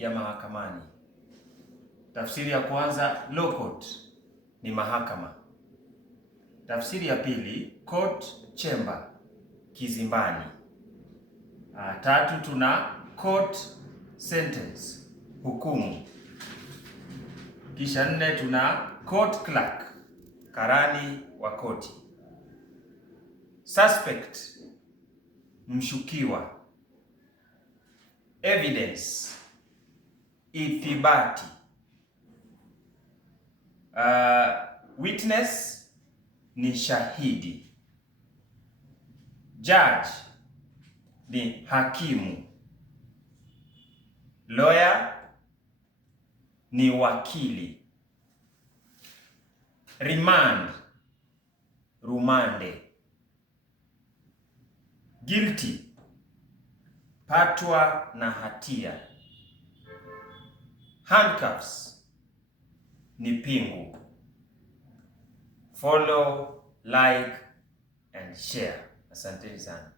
tafsiri ya mahakamani. Tafsiri ya kwanza, law court ni mahakama. Tafsiri ya pili, court chamber, kizimbani. Tatu, tuna court sentence, hukumu. Kisha 4, tuna court clerk, karani wa koti. Suspect, mshukiwa. Evidence, ithibati. Witness ni shahidi. Judge ni hakimu. Lawyer ni wakili. Remand, rumande. Guilty, patwa na hatia. Handcuffs ni pingu. Follow, like and share. Asanteni sana.